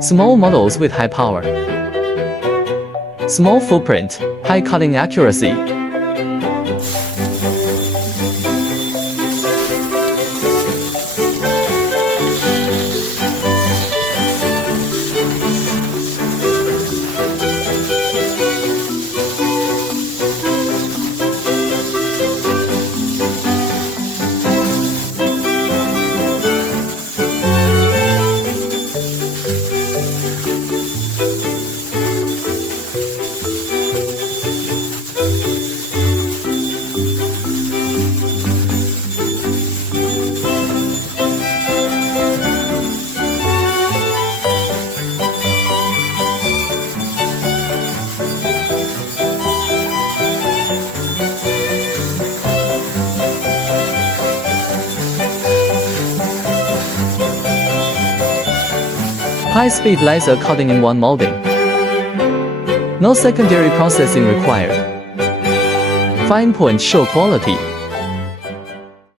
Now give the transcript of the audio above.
Small models with high power. Small footprint, high cutting accuracy. High-speed laser cutting in one molding. No secondary processing required. Fine points show quality.